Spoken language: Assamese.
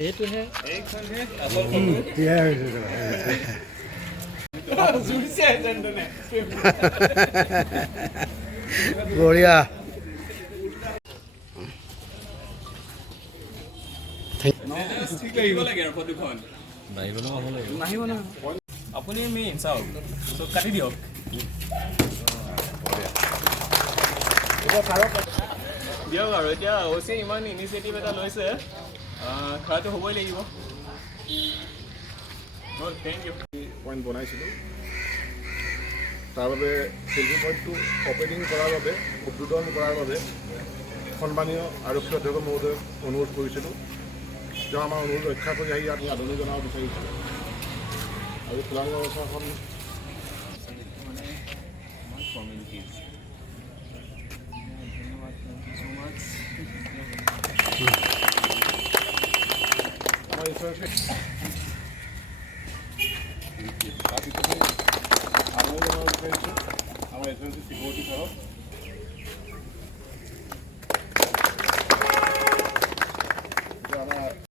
এইটোহে বঢ়িয়া আপুনি মেইন চাওক চব কাটি দিয়ক দিয়ক আৰু এতিয়া অৱশ্যে ইমান ইনিচিয়েটিভ এটা লৈছে খোৱাটো হ'বই লাগিব থেংক ইউ পইণ্ট বনাইছিলোঁ তাৰ বাবে চেল্ফি পইণ্টটো অপেনিং কৰাৰ বাবে উদ্বোধন কৰাৰ বাবে সন্মানীয় আৰক্ষী অধ্যক্ষ মহোদয়ক অনুৰোধ কৰিছিলোঁ তেওঁ আমাৰ অনুৰোধ ৰক্ষা কৰি আহি ইয়াত আদৰণি জনাব বিচাৰিছিলোঁ আৰু খোলাং ব্যৱস্থাখন আমাৰ ঈশ্বৰকে তাৰপিছতে আদৰণি জনাব বিচাৰিছোঁ আমাৰ এজেঞ্চি চিকিউৰিটি ঘৰত